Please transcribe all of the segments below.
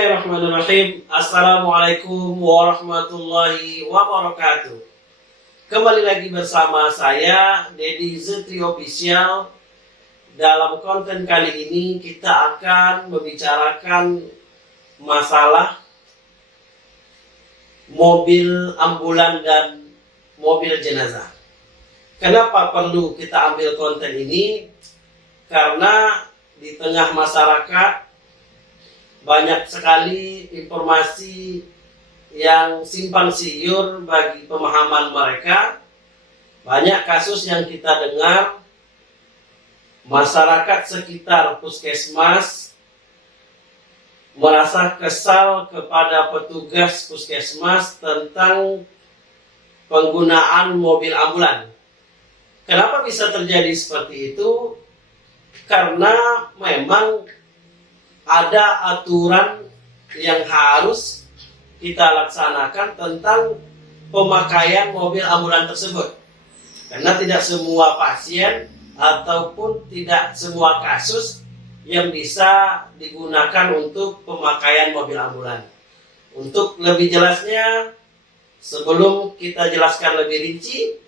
Bismillahirrahmanirrahim. Assalamualaikum warahmatullahi wabarakatuh. Kembali lagi bersama saya Deddy Zetri Official. Dalam konten kali ini kita akan membicarakan masalah mobil ambulan dan mobil jenazah. Kenapa perlu kita ambil konten ini? Karena di tengah masyarakat banyak sekali informasi yang simpang siur bagi pemahaman mereka. Banyak kasus yang kita dengar, masyarakat sekitar puskesmas merasa kesal kepada petugas puskesmas tentang penggunaan mobil ambulan. Kenapa bisa terjadi seperti itu? Karena memang ada aturan yang harus kita laksanakan tentang pemakaian mobil ambulan tersebut. Karena tidak semua pasien ataupun tidak semua kasus yang bisa digunakan untuk pemakaian mobil ambulan. Untuk lebih jelasnya, sebelum kita jelaskan lebih rinci,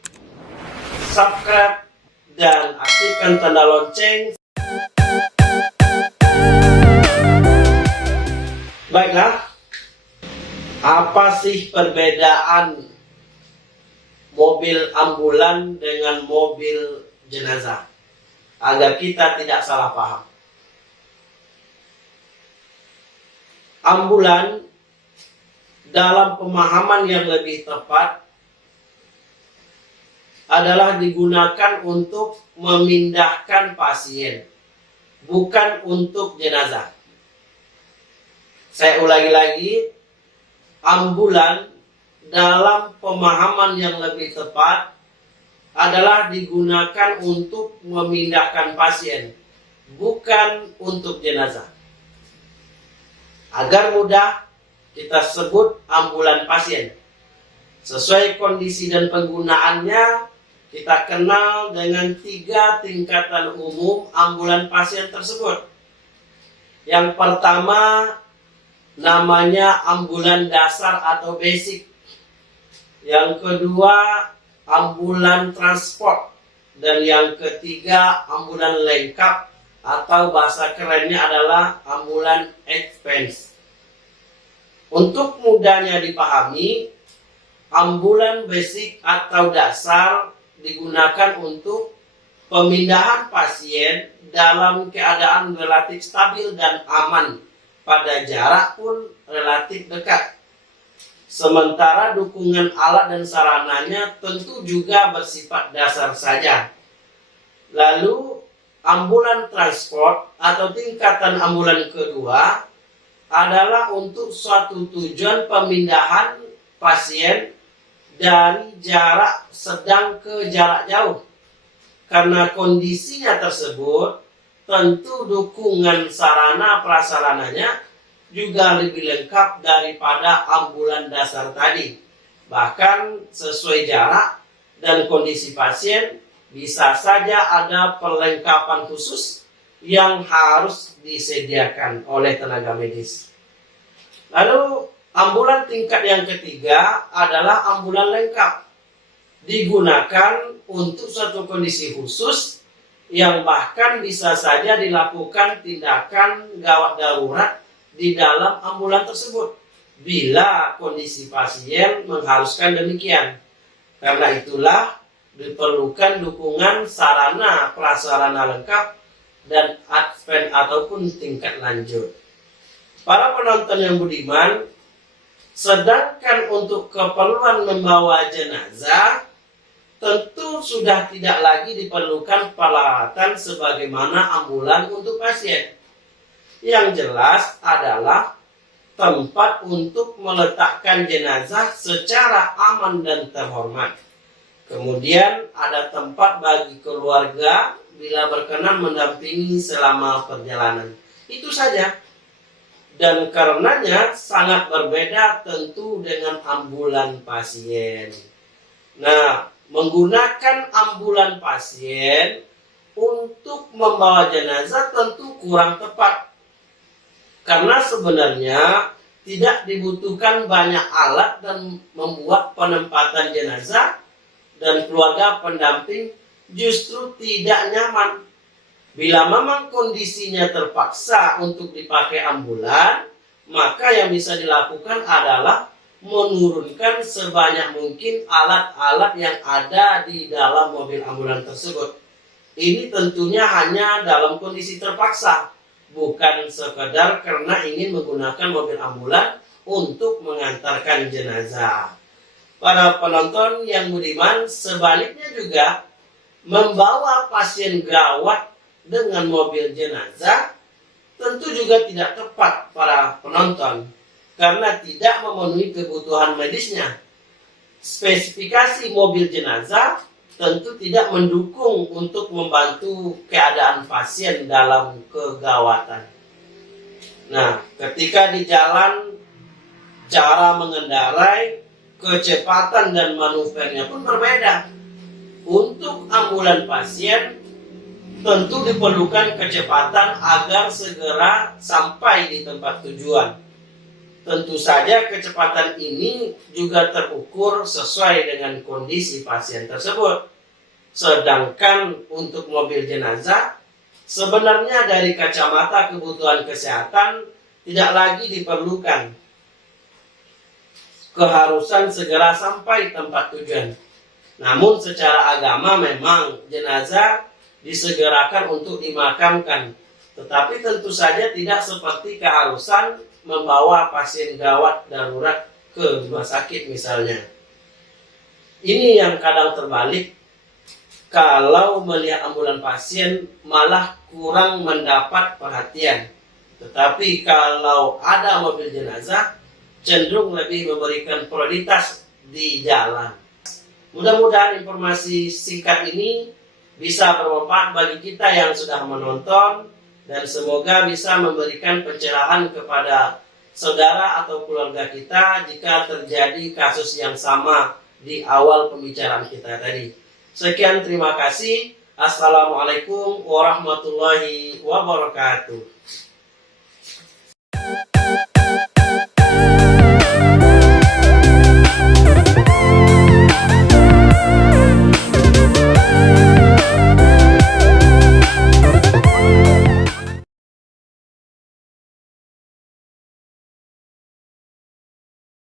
subscribe dan aktifkan tanda lonceng. Baiklah, apa sih perbedaan mobil ambulan dengan mobil jenazah? Agar kita tidak salah paham. Ambulan dalam pemahaman yang lebih tepat adalah digunakan untuk memindahkan pasien, bukan untuk jenazah. Saya ulangi lagi, ambulan dalam pemahaman yang lebih tepat adalah digunakan untuk memindahkan pasien, bukan untuk jenazah. Agar mudah, kita sebut ambulan pasien. Sesuai kondisi dan penggunaannya, kita kenal dengan 3 tingkatan umum ambulan pasien tersebut. Yang pertama, namanya ambulan dasar atau basic. Yang kedua, ambulan transport. Dan yang ketiga, ambulan lengkap atau bahasa kerennya adalah ambulan advance. Untuk mudahnya dipahami, ambulan basic atau dasar digunakan untuk pemindahan pasien dalam keadaan relatif stabil dan aman, pada jarak pun relatif dekat. Sementara dukungan alat dan sarananya tentu juga bersifat dasar saja. Lalu ambulan transport atau tingkatan ambulan kedua adalah untuk suatu tujuan pemindahan pasien dari jarak sedang ke jarak jauh. Karena kondisinya tersebut, tentu dukungan sarana prasarananya juga lebih lengkap daripada ambulan dasar tadi. Bahkan sesuai jarak dan kondisi pasien, bisa saja ada perlengkapan khusus yang harus disediakan oleh tenaga medis. Lalu ambulan tingkat yang ketiga adalah ambulan lengkap. Digunakan untuk suatu kondisi khusus yang bahkan bisa saja dilakukan tindakan gawat darurat di dalam ambulan tersebut bila kondisi pasien mengharuskan demikian. Karena itulah diperlukan dukungan sarana prasarana lengkap dan advance ataupun tingkat lanjut. Para penonton yang budiman, sedangkan untuk keperluan membawa jenazah, tentu sudah tidak lagi diperlukan peralatan sebagaimana ambulan untuk pasien. Yang jelas adalah tempat untuk meletakkan jenazah secara aman dan terhormat. Kemudian ada tempat bagi keluarga bila berkenan mendampingi selama perjalanan. Itu saja. Dan karenanya sangat berbeda tentu dengan ambulan pasien. Nah, menggunakan ambulan pasien untuk membawa jenazah tentu kurang tepat. Karena sebenarnya tidak dibutuhkan banyak alat dan membuat penempatan jenazah dan keluarga pendamping justru tidak nyaman. Bila memang kondisinya terpaksa untuk dipakai ambulan, maka yang bisa dilakukan adalah menurunkan sebanyak mungkin alat-alat yang ada di dalam mobil ambulan tersebut. Ini tentunya hanya dalam kondisi terpaksa, bukan sekedar karena ingin menggunakan mobil ambulan untuk mengantarkan jenazah. Para penonton yang budiman, sebaliknya juga membawa pasien gawat dengan mobil jenazah tentu juga tidak tepat para penonton karena tidak memenuhi kebutuhan medisnya. Spesifikasi mobil jenazah tentu tidak mendukung untuk membantu keadaan pasien dalam kegawatan. Nah, ketika di jalan, cara mengendarai, kecepatan dan manuvernya pun berbeda. Untuk ambulan pasien tentu diperlukan kecepatan agar segera sampai di tempat tujuan. Tentu saja kecepatan ini juga terukur sesuai dengan kondisi pasien tersebut. Sedangkan untuk mobil jenazah, sebenarnya dari kacamata kebutuhan kesehatan tidak lagi diperlukan keharusan segera sampai tempat tujuan. Namun secara agama memang jenazah disegerakan untuk dimakamkan, tetapi tentu saja tidak seperti keharusan membawa pasien gawat darurat ke rumah sakit misalnya. Ini yang kadang terbalik, kalau melihat ambulan pasien malah kurang mendapat perhatian, tetapi kalau ada mobil jenazah cenderung lebih memberikan prioritas di jalan. Mudah-mudahan informasi singkat ini bisa bermanfaat bagi kita yang sudah menonton dan semoga bisa memberikan pencerahan kepada saudara atau keluarga kita jika terjadi kasus yang sama di awal pembicaraan kita tadi. Sekian, terima kasih. Assalamualaikum warahmatullahi wabarakatuh.